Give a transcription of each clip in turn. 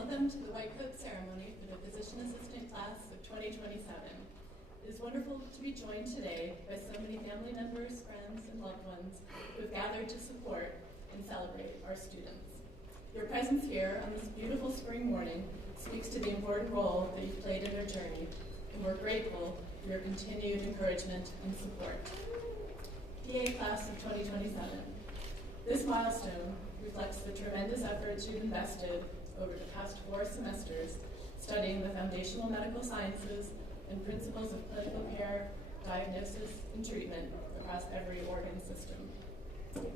Welcome to the White Coat Ceremony for the Physician Assistant Class of 2027. It is wonderful to be joined today by so many family members, friends, and loved ones who have gathered to support and celebrate our students. Your presence here on this beautiful spring morning speaks to the important role that you've played in our journey, and we're grateful for your continued encouragement and support. PA Class of 2027. This milestone reflects the tremendous efforts you've invested over the past 4 semesters studying the foundational medical sciences and principles of clinical care, diagnosis, and treatment across every organ system.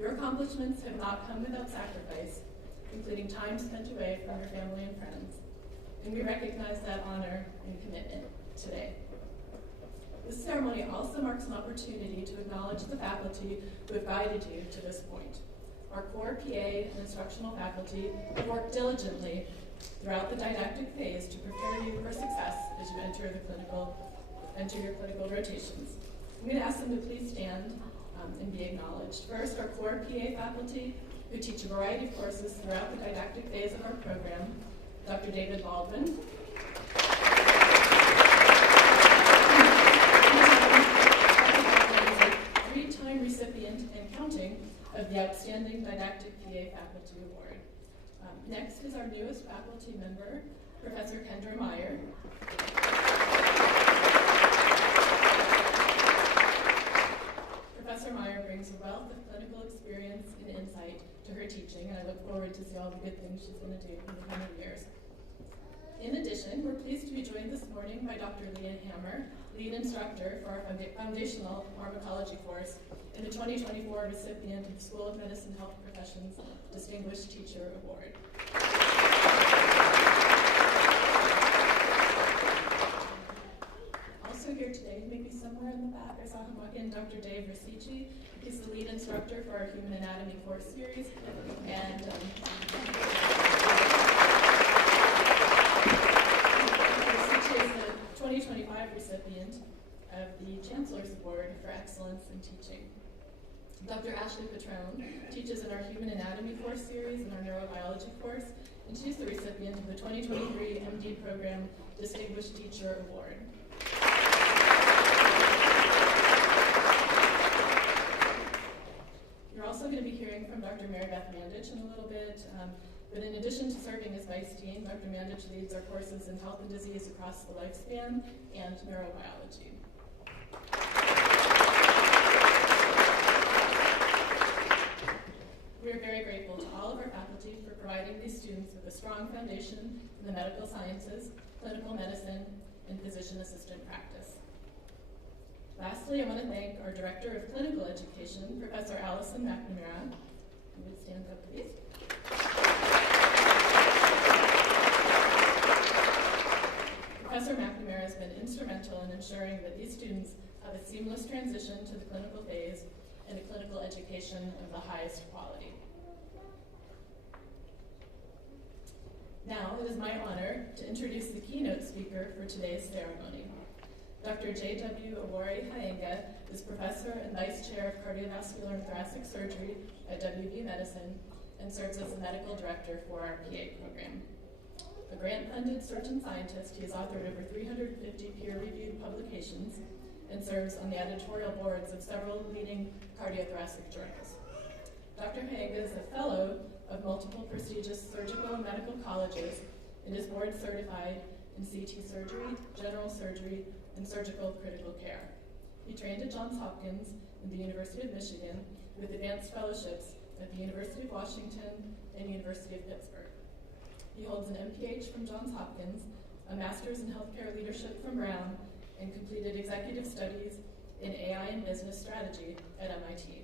Your accomplishments have not come without sacrifice, including time spent away from your family and friends, and we recognize that honor and commitment today. This ceremony also marks an opportunity to acknowledge the faculty who have guided you to this point. Our core PA and instructional faculty have worked diligently throughout the didactic phase to prepare you for success as you enter your clinical rotations. I'm going to ask them to please stand and be acknowledged. First, our core PA faculty who teach a variety of courses throughout the didactic phase of our program, Dr. David Baldwin. Three-time recipient and counting of the Outstanding Didactic PA Faculty Award. Next is our newest faculty member, Professor Kendra Meyer. Professor Meyer brings a wealth of clinical experience and insight to her teaching, and I look forward to see all the good things she's going to do in the coming years. In addition, we're pleased to be joined this morning by Dr. Leanne Hammer, lead instructor for our foundational pharmacology course and the 2024 recipient of the School of Medicine Health Professions Distinguished Teacher Award. Also here today, maybe somewhere in the back, I saw him walk in, Dr. Dave Rasici. He's the lead instructor for our Human Anatomy course series, and Rasici is the 2025 recipient of the Chancellor's Award for Excellence in Teaching. Dr. Ashley Patrone teaches in our Human Anatomy course series and our Neurobiology course, and she's the recipient of the 2023 MD Program Distinguished Teacher Award. You're also going to be hearing from Dr. Mary Beth Mandich in a little bit, but in addition to serving as Vice Dean, Dr. Mandich leads our courses in health and disease across the lifespan and neurobiology. We are very grateful to all of our faculty for providing these students with a strong foundation in the medical sciences, clinical medicine, and physician assistant practice. Lastly, I want to thank our Director of Clinical Education, Professor Allison McNamara. You would stand up, please. Professor McNamara has been instrumental in ensuring that these students have a seamless transition to the clinical phase and a clinical education of the highest quality. Now, it is my honor to introduce the keynote speaker for today's ceremony. Dr. J.W. Awori Hayenga is Professor and Vice Chair of Cardiovascular and Thoracic Surgery at WVU Medicine and serves as the Medical Director for our PA program. A grant-funded surgeon scientist, he has authored over 350 peer-reviewed publications and serves on the editorial boards of several leading cardiothoracic journals. Dr. Hayenga is a fellow of multiple prestigious surgical and medical colleges and is board certified in CT surgery, general surgery, and surgical critical care. He trained at Johns Hopkins and the University of Michigan with advanced fellowships at the University of Washington and University of Pittsburgh. He holds an MPH from Johns Hopkins, a master's in healthcare leadership from Brown, and completed executive studies in AI and business strategy at MIT.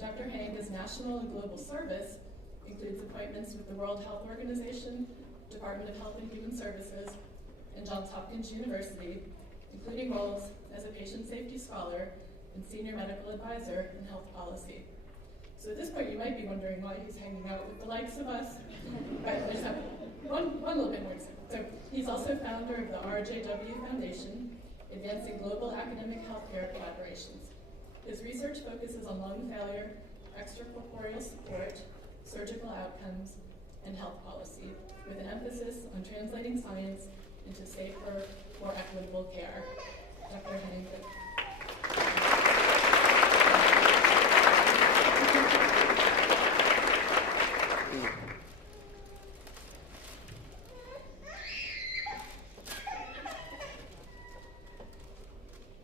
Dr. Hayenga's national and global service includes appointments with the World Health Organization, Department of Health and Human Services, and Johns Hopkins University, including roles as a patient safety scholar and senior medical advisor in health policy. So at this point, you might be wondering why he's hanging out with the likes of us. But I just have one little bit more to say. So he's also founder of the RJW Foundation, advancing global academic healthcare collaborations. His research focuses on lung failure, extracorporeal support, surgical outcomes, and health policy, with an emphasis on translating science into safer, more equitable care. Dr. Hayenga.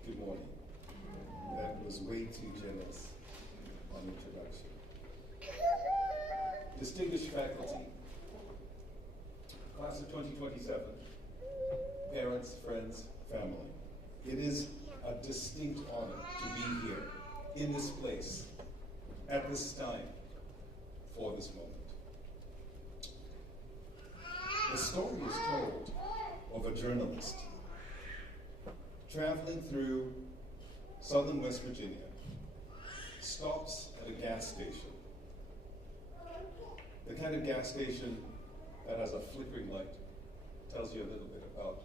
Good morning. That was way too generous an introduction. Distinguished faculty, class of 2027, parents, friends, family. It is a distinct honor to be here in this place at this time for this moment. The story is told of a journalist traveling through southern West Virginia, stops at a gas station. The kind of gas station that has a flickering light, tells you a little bit about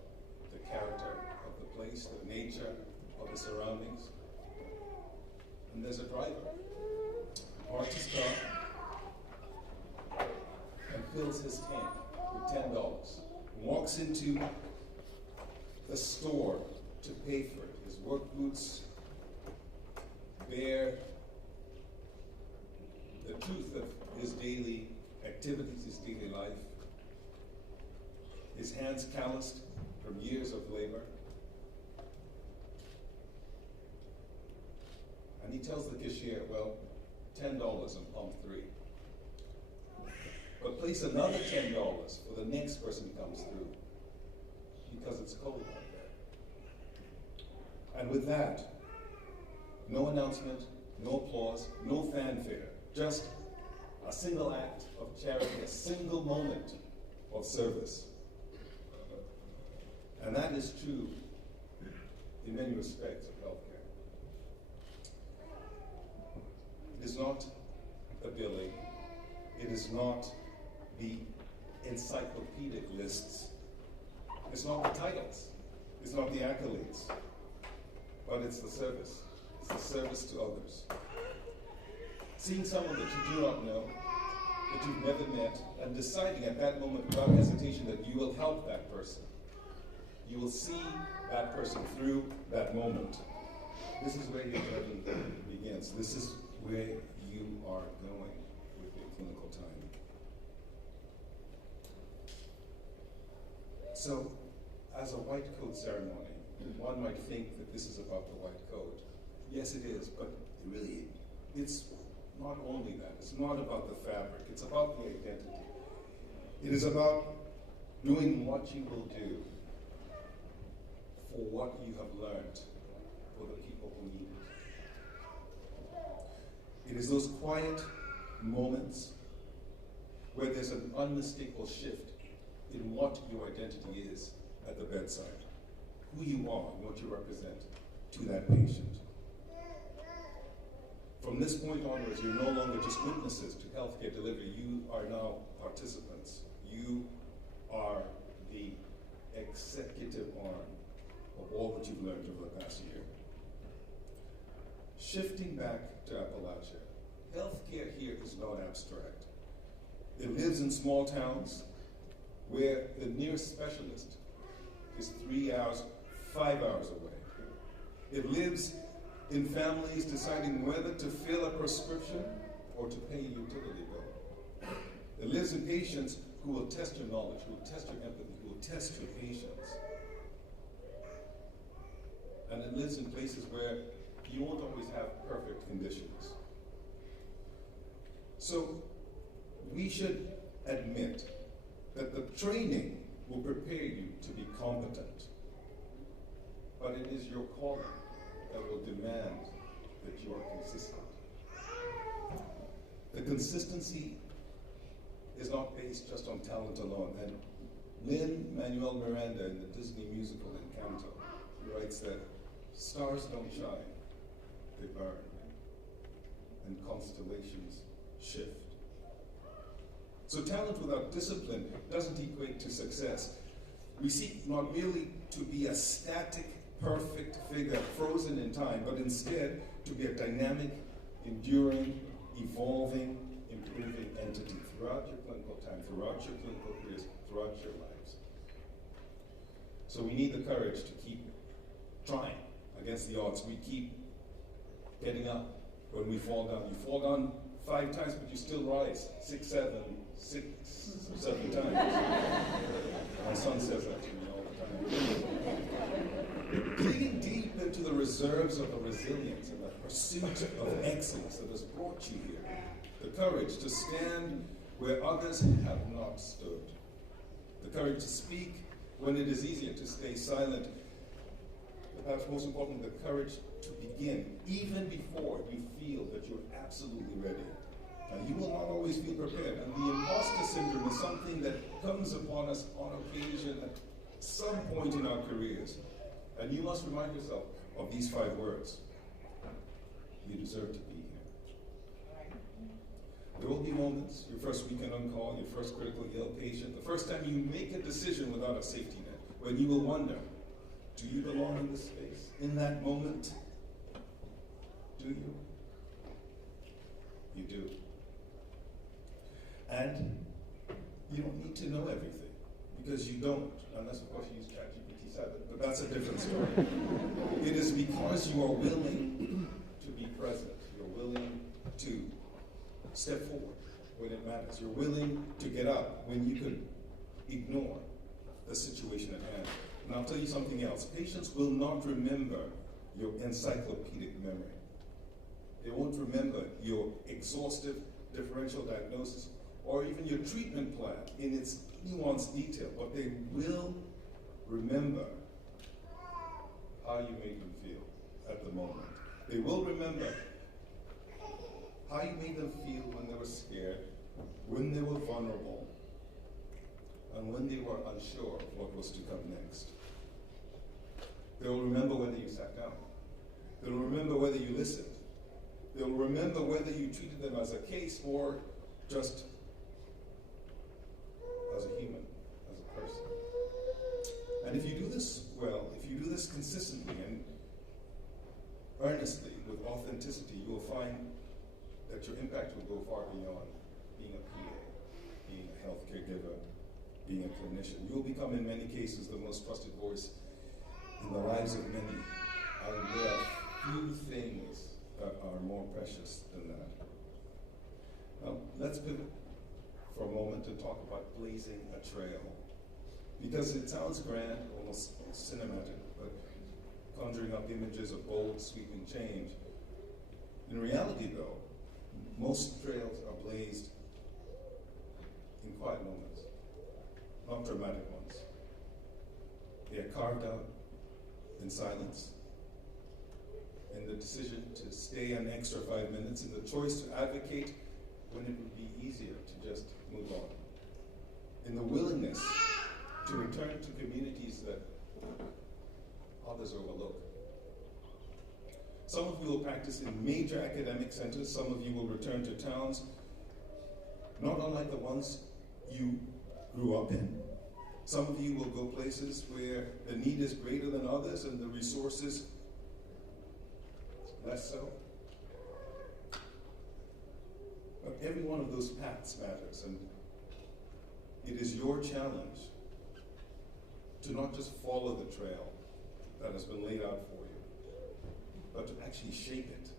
the character of the place, the nature of the surroundings. And there's a driver, parks his car, and fills his tank with $10. Walks into the store to pay for it. His work boots bear the truth of his daily activities, his daily life. His hands calloused from years of labor. And he tells the cashier, well, $10 on pump 3. But place another $10 for the next person who comes through, because it's cold out there. And with that, no announcement, no applause, no fanfare, just a single act of charity, a single moment of service. And that is true in many respects of healthcare. It is not the billing, it is not the encyclopedic lists, it's not the titles, it's not the accolades, but it's the service. It's the service to others. Seeing someone that you do not know, that you've never met, and deciding at that moment without hesitation that you will help that person. You will see that person through that moment. This is where your journey begins. This is where you are going with your clinical time. So, as a white coat ceremony, one might think that this is about the white coat. Yes, it is, but really, it's not only that. It's not about the fabric. It's about the identity. It is about doing what you will do for what you have learned for the people who need it. It is those quiet moments where there's an unmistakable shift in what your identity is at the bedside, who you are and what you represent to that patient. From this point onwards, you're no longer just witnesses to healthcare delivery. You are now participants. You are the executive arm of all that you've learned over the past year. Shifting back to Appalachia, healthcare here is not abstract. It lives in small towns where the nearest specialist is 3 hours, 5 hours away. It lives in families deciding whether to fill a prescription or to pay a utility bill. It lives in patients who will test your knowledge, who will test your empathy, who will test your patience. And it lives in places where you won't always have perfect conditions. So we should admit that the training will prepare you to be competent, but it is your calling that will demand that you are consistent. The consistency is not based just on talent alone. And Lin-Manuel Miranda in the Disney musical Encanto writes that stars don't shine, they burn, and constellations shift. So talent without discipline doesn't equate to success. We seek not merely to be a static, perfect figure frozen in time, but instead to be a dynamic, enduring, evolving, improving entity throughout your clinical time, throughout your clinical careers, throughout throughout your lives. So we need the courage to keep trying against the odds. We keep getting up when we fall down. You fall down 5 times, but you still rise 6, 7 times. My son says that to me all the time. Digging deep into the reserves of the resilience and the pursuit of excellence that has brought you here. The courage to stand where others have not stood. The courage to speak when it is easier to stay silent. But perhaps most importantly, the courage to begin, even before you feel that you're absolutely ready. Now, you will not always feel prepared, and the imposter syndrome is something that comes upon us on occasion at some point in our careers. And you must remind yourself of these 5 words. You deserve to be here. There will be moments, your first weekend on call, your first critically ill patient, the first time you make a decision without a safety net, when you will wonder, do you belong in this space? In that moment, do you? You do. And you don't need to know everything, because you don't, unless of course you use ChatGPT 7, but that's a different story. It is because you are willing to be present. You're willing to step forward when it matters. You're willing to get up when you could ignore the situation at hand. And I'll tell you something else. Patients will not remember your encyclopedic memory. They won't remember your exhaustive differential diagnosis or even your treatment plan in its nuanced detail, but they will remember how you made them feel at the moment. They will remember how you made them feel when they were scared, when they were vulnerable, and when they were unsure of what was to come next. They will remember whether you sat down. They will remember whether you listened. They will remember whether you treated them as a case or just as a human, as a person. And if you do this well, if you do this consistently and earnestly, with authenticity, you will find that your impact will go far beyond being a PA, being a healthcare giver, being a clinician. You will become, in many cases, the most trusted voice in the lives of many. And there are few things that are more precious than that. Now, let's pivot for a moment to talk about blazing a trail. Because it sounds grand, almost cinematic, but conjuring up images of bold, sweeping change. In reality, though, most trails are blazed in quiet moments, not dramatic ones. They are carved out in silence, in the decision to stay an extra 5 minutes, in the choice to advocate when it would be easier to just move on, in the willingness to return to communities that others overlook. Some of you will practice in major academic centers. Some of you will return to towns not unlike the ones you grew up in. Some of you will go places where the need is greater than others and the resources less so. But every one of those paths matters, and it is your challenge to not just follow the trail that has been laid out for you, but to actually shape it.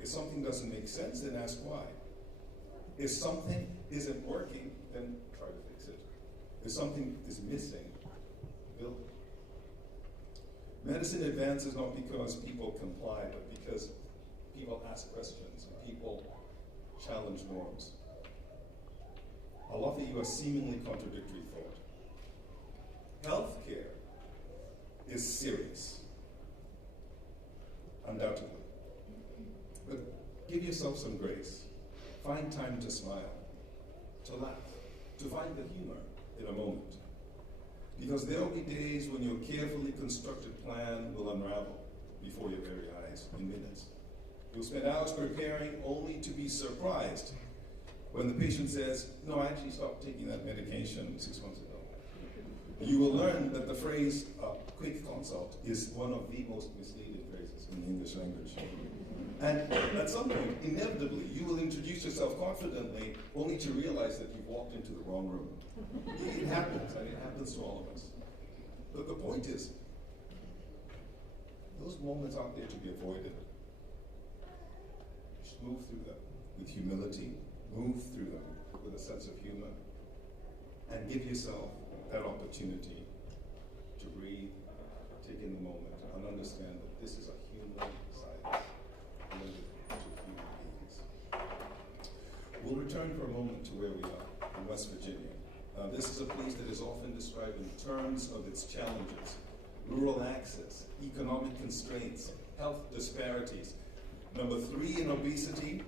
If something doesn't make sense, then ask why. If something isn't working, then try to fix it. If something is missing, build it. Medicine advances not because people comply, but because people ask questions and people challenge norms. I'll offer you a seemingly contradictory thought. Healthcare is serious, undoubtedly. But give yourself some grace. Find time to smile, to laugh, to find the humor in a moment. Because there will be days when your carefully constructed plan will unravel before your very eyes in minutes. You'll spend hours preparing only to be surprised when the patient says, "No, I actually stopped taking that medication 6 months ago." You will learn that the phrase, quick consult is one of the most misleading phrases in the English language. And at some point, inevitably, you will introduce yourself confidently only to realize that you've walked into the wrong room. It happens, and it happens to all of us. But the point is, those moments aren't there to be avoided. Just move through them with humility, move through them with a sense of humor, and give yourself that opportunity to breathe, take in the moment, and understand that this is a human science limited to human beings. We'll return for a moment to where we are in West Virginia. This is a place that is often described in terms of its challenges: rural access, economic constraints, health disparities. Number 3 in obesity,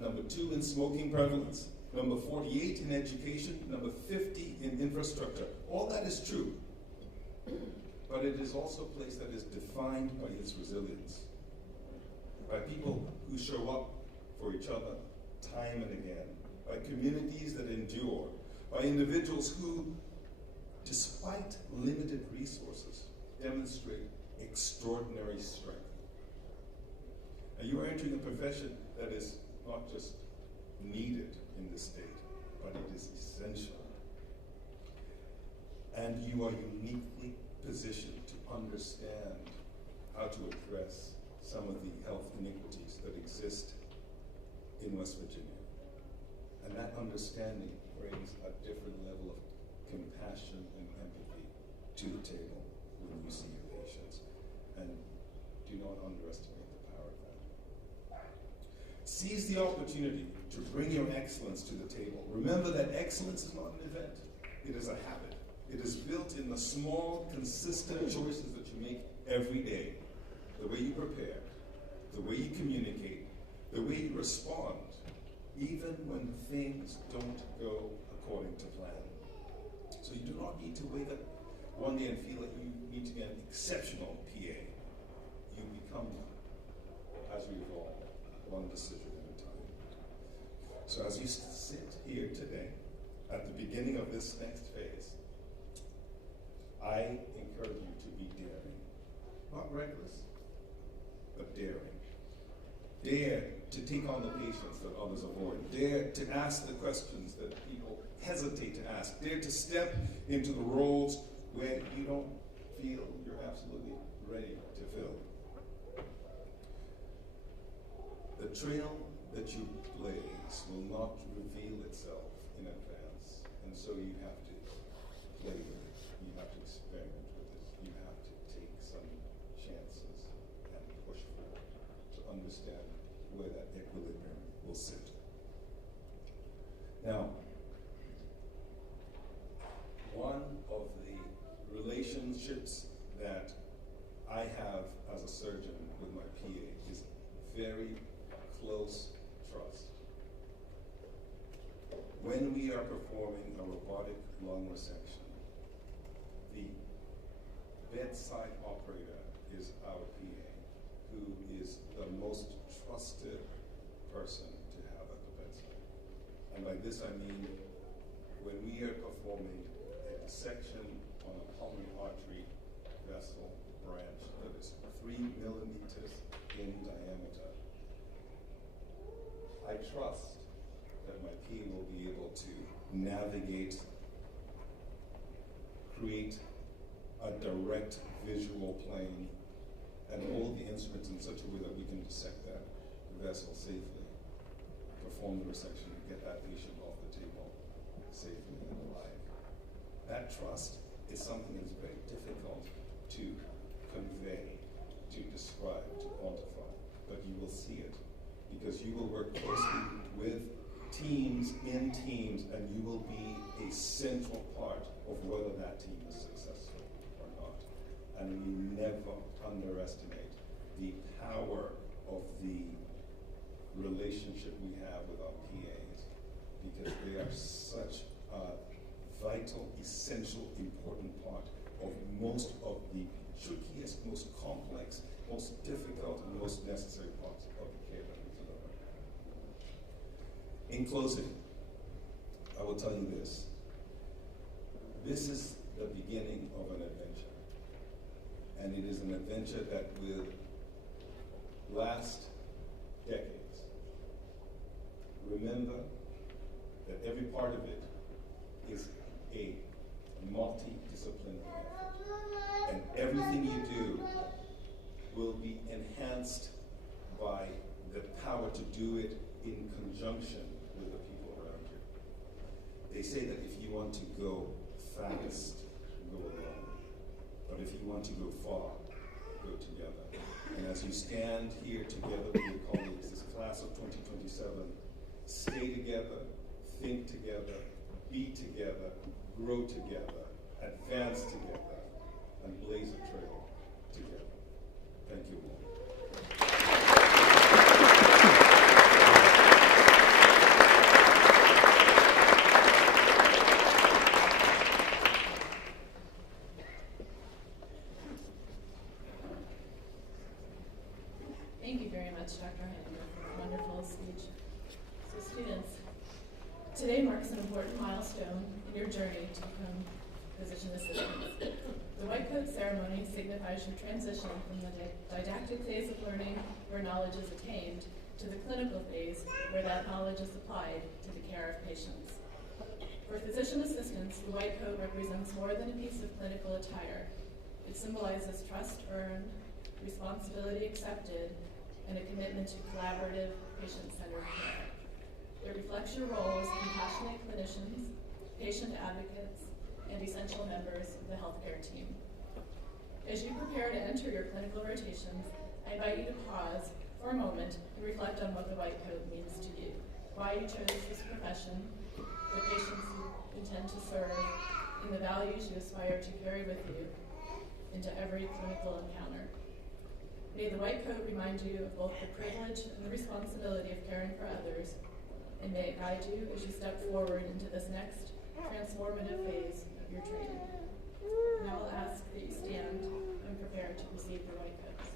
number 2 in smoking prevalence, number 48 in education, number 50 in infrastructure. All that is true, but it is also a place that is defined by its resilience, by people who show up for each other time and again, by communities that endure, by individuals who, despite limited resources, demonstrate extraordinary strength. And you are entering a profession that is not just needed in this state, but it is essential. And you are uniquely positioned to understand how to address some of the health inequities that exist in West Virginia. And that understanding brings a different level of compassion and empathy to the table when you see your patients. And do not underestimate the power of that. Seize the opportunity to bring your excellence to the table. Remember that excellence is not an event, it is a habit. It is built in the small, consistent choices that you make every day. The way you prepare, the way you communicate, the way you respond, even when things don't go according to plan. So you do not need to wake up one day and feel like you need to be an exceptional PA. You become one as we evolve, one decision at a time. So as you sit here today, at the beginning of this next phase, I encourage you to be daring. Not reckless, but daring. Dare to take on the patients that others avoid. Dare to ask the questions that people hesitate to ask. Dare to step into the roles where you don't feel you're absolutely ready to fill. The trail that you blaze will not reveal itself in advance, and so you have to play with it. You have to experiment with it. You have to take some chances and push forward to understand where that equilibrium will sit. Now, one of the relationships that I have as a surgeon with my PA is very close trust. When we are performing a robotic lung resection, the bedside operator is our PA, who is the most trusted person to have at the bedside. And by this I mean, when we are performing a dissection on a pulmonary artery vessel branch that is 3 millimeters in diameter, I trust that my PA will be able to navigate, create a direct visual plane, and hold the instruments in such a way that we can dissect that vessel safely, perform the resection, and get that patient off the table safely and alive. That trust is something that's very difficult to convey, to describe, to quantify, but you will see it because you will work closely with teams in teams, and you will be a central part of whether that team is successful or not. And we never underestimate the power of the relationship we have with our PAs, because they are such a vital, essential, important part of most of the trickiest, most complex, most difficult, and most necessary parts of the care that we deliver. In closing, I will tell you this. This is the beginning of an adventure. and it is an adventure that will last decades. Remember that every part of it is a multidisciplinary effort, and everything you do will be enhanced by the power to do it in conjunction with the people around you. They say that if you want to go fast, go alone. But if you want to go far, go together. And as you stand here together with your colleagues, this class of 2027, stay together, think together, be together, grow together, advance together, and blaze a trail together. Thank you all. Thank you very much, Dr. Heineken, for a wonderful speech. So students, today marks an important milestone in your journey to become physician assistants. The white coat ceremony signifies your transition from the didactic phase of learning, where knowledge is attained, to the clinical phase, where that knowledge is applied to the care of patients. For physician assistants, the white coat represents more than a piece of clinical attire. It symbolizes trust earned, responsibility accepted, and a commitment to collaborative, patient-centered care. It reflects your role as compassionate clinicians, patient advocates, and essential members of the healthcare team. As you prepare to enter your clinical rotations, I invite you to pause for a moment and reflect on what the white coat means to you, why you chose this profession, the patients you intend to serve, and the values you aspire to carry with you into every clinical encounter. May the white coat remind you of both the privilege and the responsibility of caring for others, and may it guide you as you step forward into this next transformative phase of your training. Now I'll ask that you stand and prepare to receive the white coats.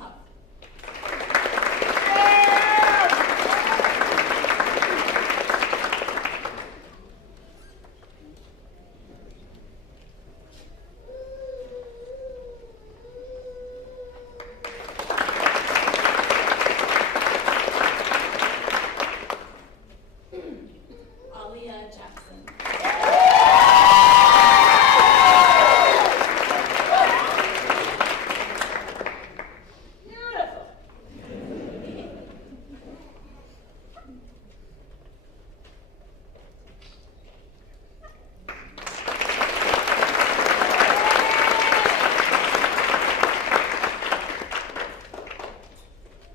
Huff. Alia Jackson.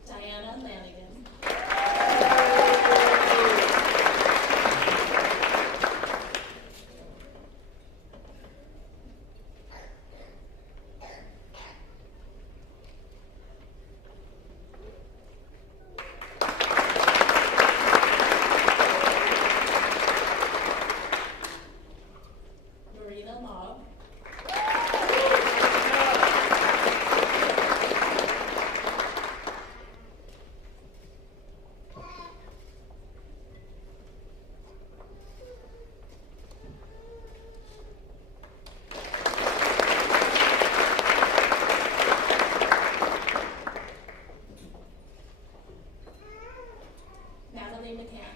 Diana Lanigan. Marina Mobb. Natalie McCann.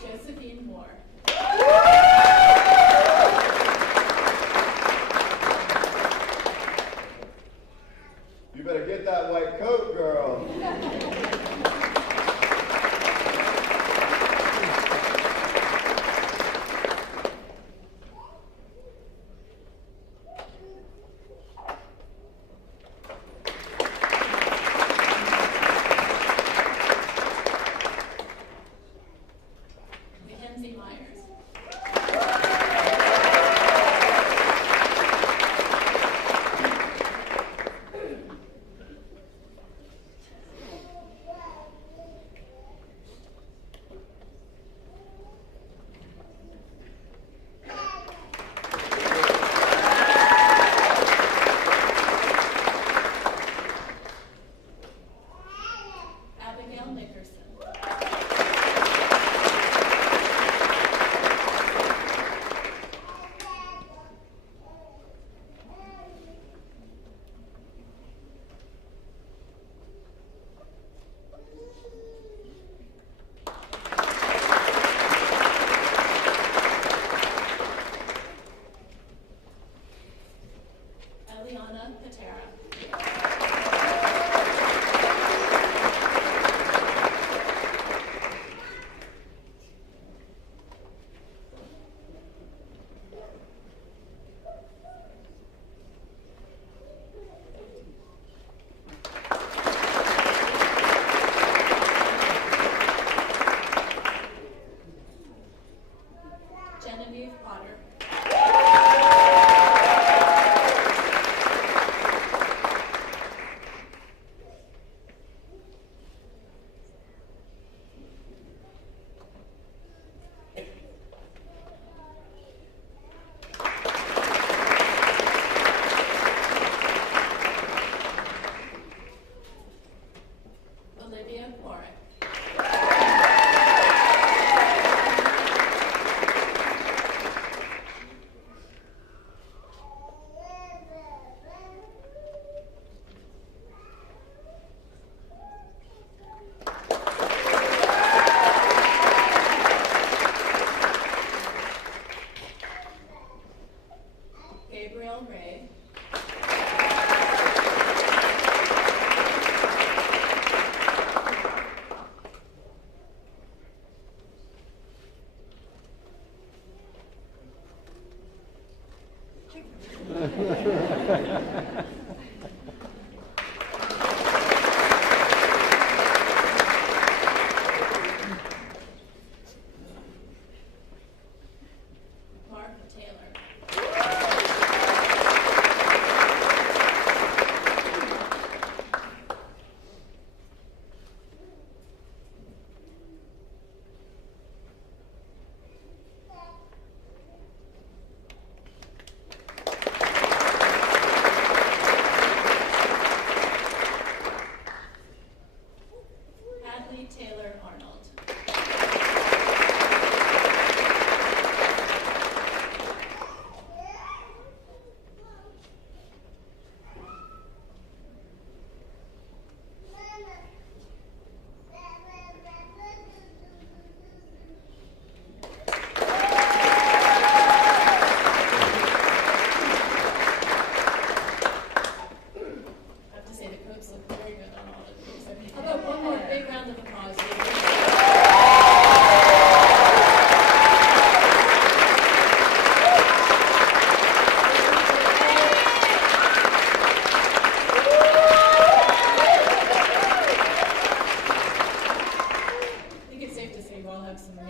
Josephine Moore. You better get that white coat, girl. Mackenzie Myers. Abigail Nickerson. Eliana Patera. Genevieve Potter. Olivia Warwick. Gabriel Ray.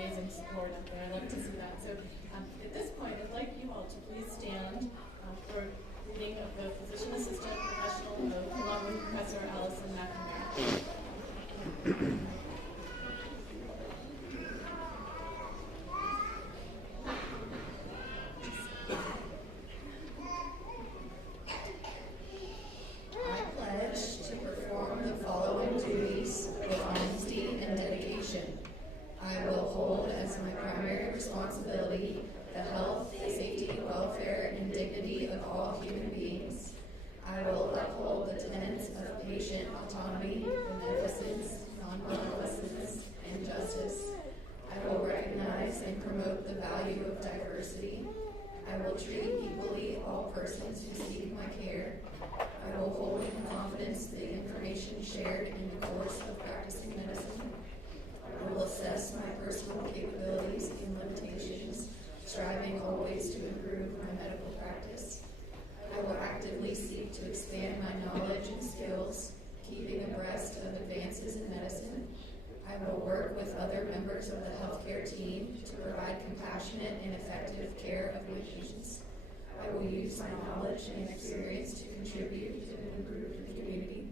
amazing support out there. I love to see that. So at this point, I'd like you all to please stand for reading of the Physician Assistant Professional Oath, along with Professor Allison McNamara. Responsibility, the health, safety, welfare, and dignity of all human beings. I will uphold the tenets of patient autonomy, beneficence, non-violence, and justice. I will recognize and promote the value of diversity. I will treat equally all persons who seek my care. I will hold in confidence the information shared in the course of practicing medicine. I will assess my personal capabilities and limitations, striving always to improve my medical practice. I will actively seek to expand my knowledge and skills, keeping abreast of advances in medicine. I will work with other members of the healthcare team to provide compassionate and effective care of my patients. I will use my knowledge and experience to contribute to improve the community.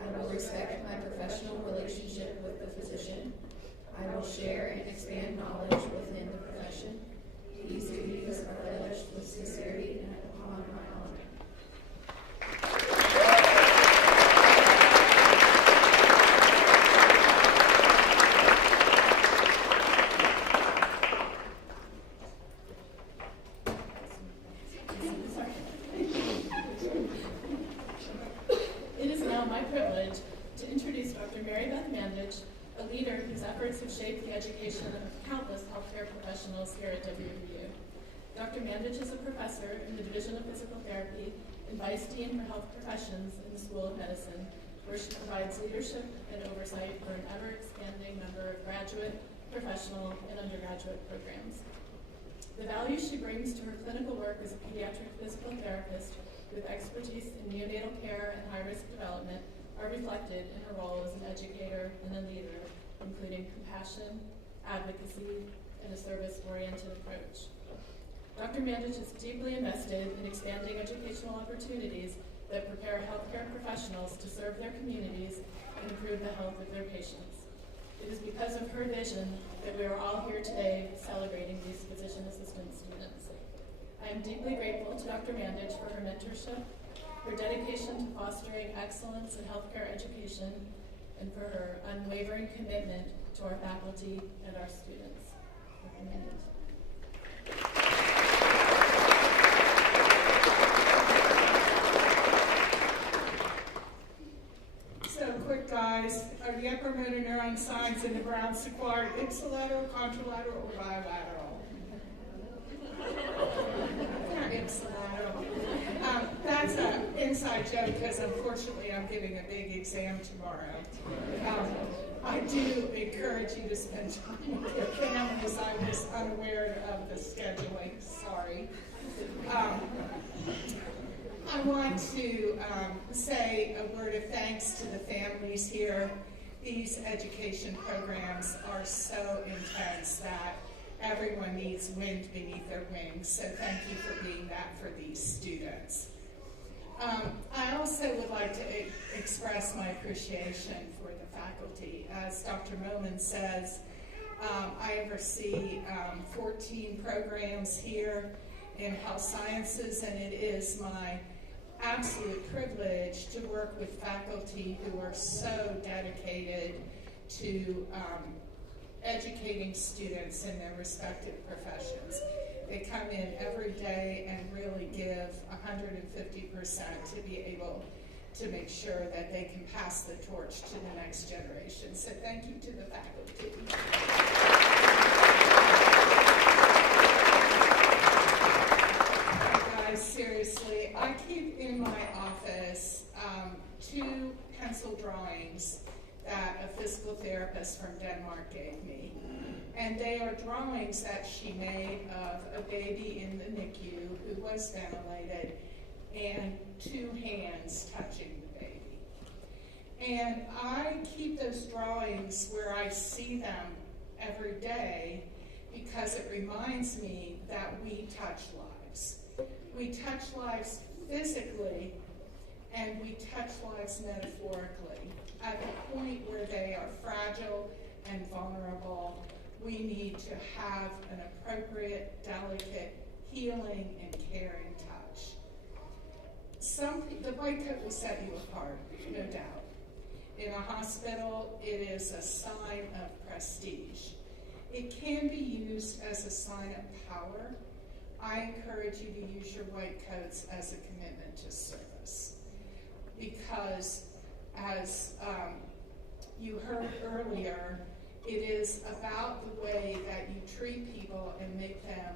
I will respect my professional relationship with the physician. I will share and expand knowledge within the profession. These duties are pledged with sincerity and upon my honor. It is now my privilege to introduce Dr. Mary Beth Mandich, a leader whose efforts have shaped the education of countless healthcare professionals here at WVU. Dr. Mandich is a professor in the Division of Physical Therapy and Vice Dean for Health Professions in the School of Medicine, where she provides leadership and oversight for an ever-expanding number of graduate, professional, and undergraduate programs. The value she brings to her clinical work as a pediatric physical therapist with expertise in neonatal care and high-risk development are reflected in her role as an educator and a leader, including compassion, advocacy, and a service-oriented approach. Dr. Mandich is deeply invested in expanding educational opportunities that prepare healthcare professionals to serve their communities and improve the health of their patients. It is because of her vision that we are all here today celebrating these physician assistant students. I am deeply grateful to Dr. Mandich for her mentorship, her dedication to fostering excellence in healthcare education, and for her unwavering commitment to our faculty and our students. Dr. Mandich. So quick, guys, are the upper motor neuron signs in the brown sequoia ipsilateral, contralateral, or bilateral? They're ipsilateral. That's an inside joke because unfortunately I'm giving a big exam tomorrow. I do encourage you to spend time with your families. I was unaware of the scheduling, sorry. I want to say a word of thanks to the families here. These education programs are so intense that everyone needs wind beneath their wings, so thank you for being that for these students. I also would like to express my appreciation for the faculty. As Dr. Moman says, I oversee 14 programs here in health sciences, and it is my absolute privilege to work with faculty who are so dedicated to educating students in their respective professions. They come in every day and really give 150% to be able to make sure that they can pass the torch to the next generation. So thank you to the faculty. Guys, seriously, I keep in my office 2 pencil drawings that a physical therapist from Denmark gave me. And they are drawings that she made of a baby in the NICU who was ventilated and 2 hands touching the baby. And I keep those drawings where I see them every day because it reminds me that we touch lives. We touch lives physically, and we touch lives metaphorically. At the point where they are fragile and vulnerable, we need to have an appropriate, delicate, healing, and caring touch. The white coat will set you apart, no doubt. In a hospital, it is a sign of prestige. It can be used as a sign of power. I encourage you to use your white coats as a commitment to service. Because as you heard earlier, it is about the way that you treat people and make them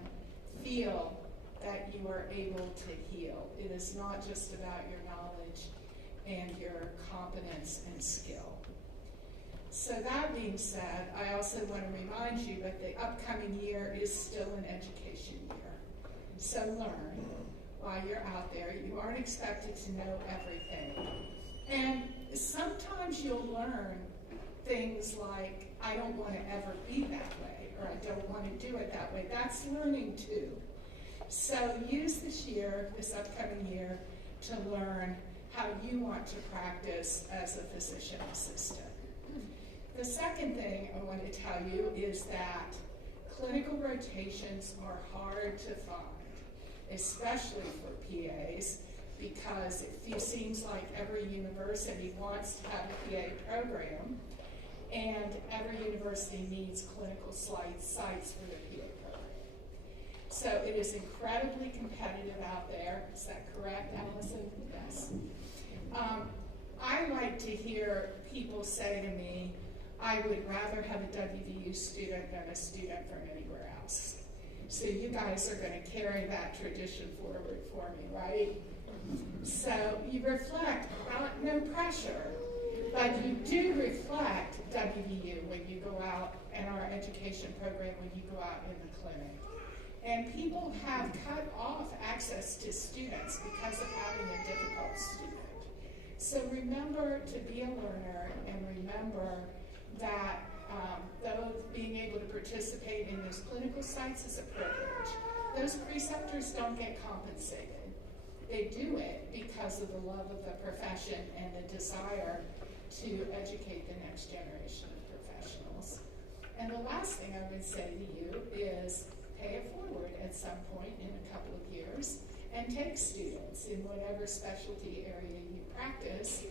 feel that you are able to heal. It is not just about your knowledge and your competence and skill. So that being said, I also want to remind you that the upcoming year is still an education year. So learn while you're out there. You aren't expected to know everything. And sometimes you'll learn things like, I don't want to ever be that way, or I don't want to do it that way. That's learning too. So use this upcoming year, to learn how you want to practice as a physician assistant. The second thing I want to tell you is that clinical rotations are hard to find, especially for PAs, because it seems like every university wants to have a PA program, and every university needs clinical sites for their PA program. So it is incredibly competitive out there. Is that correct, Allison? Yes. I like to hear people say to me, I would rather have a WVU student than a student from anywhere else. So you guys are going to carry that tradition forward for me, right? So you reflect, no pressure, but you do reflect WVU when you go out, and our education program when you go out in the clinic. And people have cut off access to students because of having a difficult student. So remember to be a learner, and remember that though being able to participate in those clinical sites is a privilege, those preceptors don't get compensated. They do it because of the love of the profession and the desire to educate the next generation of professionals. And the last thing I would say to you is pay it forward at some point in a couple of years, and take students in whatever specialty area you practice,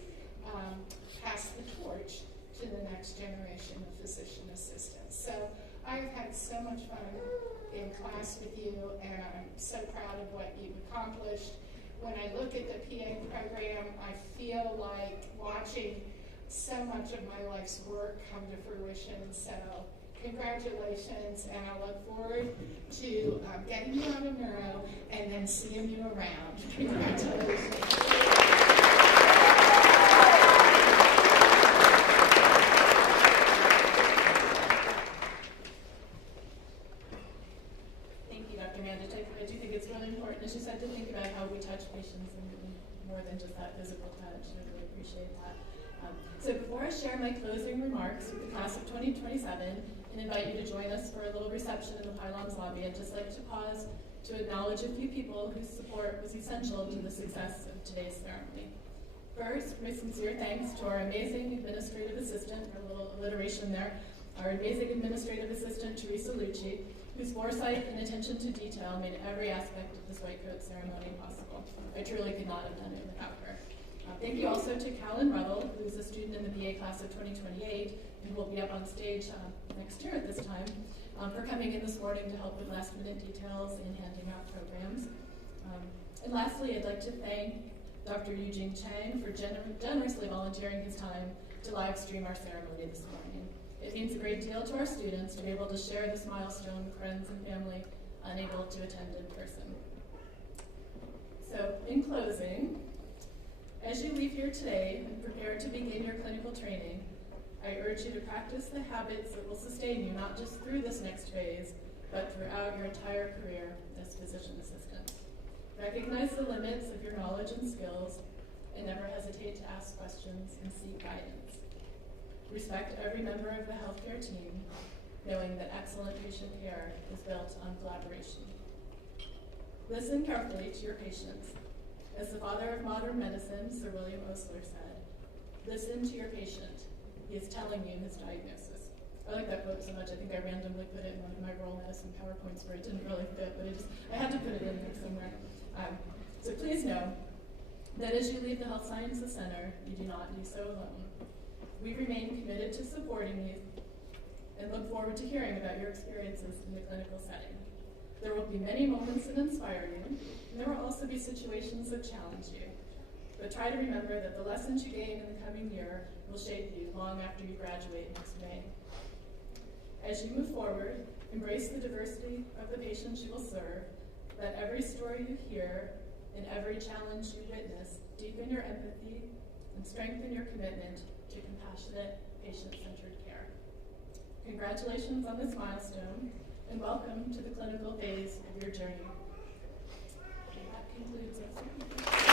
pass the torch to the next generation of physician assistants. So I've had so much fun in class with you, and I'm so proud of what you've accomplished. When I look at the PA program, I feel like watching so much of my life's work come to fruition. So congratulations, and I look forward to getting you out of neuro and then seeing you around. Congratulations. I do think it's really important, as you said, to think about how we touch patients and more than just that physical touch. I really appreciate that. So before I share my closing remarks with the class of 2027 and invite you to join us for a little reception in the Pylons lobby, I'd just like to pause to acknowledge a few people whose support was essential to the success of today's ceremony. First, my sincere thanks to our amazing administrative assistant, a little alliteration there, our amazing administrative assistant, Teresa Lucci, whose foresight and attention to detail made every aspect of this white coat ceremony possible. I truly could not have done it without her. Thank you also to Callan Ruddle, who is a student in the BA class of 2028 and will be up on stage next year at this time, for coming in this morning to help with last-minute details and handing out programs. And lastly, I'd like to thank Dr. Eugene Chang for generously volunteering his time to live stream our ceremony this morning. It means a great deal to our students to be able to share this milestone with friends and family unable to attend in person. So, in closing, as you leave here today and prepare to begin your clinical training, I urge you to practice the habits that will sustain you not just through this next phase, but throughout your entire career as physician assistant. Recognize the limits of your knowledge and skills, and never hesitate to ask questions and seek guidance. Respect every member of the healthcare team, knowing that excellent patient care is built on collaboration. Listen carefully to your patients. As the father of modern medicine, Sir William Osler said, listen to your patient. He is telling you his diagnosis. I like that quote so much, I think I randomly put it in one of my rural medicine PowerPoints where it didn't really fit, but I had to put it in there somewhere. So please know that as you leave the Health Sciences Center, you do not do so alone. We remain committed to supporting you and look forward to hearing about your experiences in the clinical setting. There will be many moments that inspire you, and there will also be situations that challenge you. But try to remember that the lessons you gain in the coming year will shape you long after you graduate next May. As you move forward, embrace the diversity of the patients you will serve. Let every story you hear and every challenge you witness deepen your empathy and strengthen your commitment to compassionate, patient-centered care. Congratulations on this milestone, and welcome to the clinical phase of your journey. That concludes our ceremony.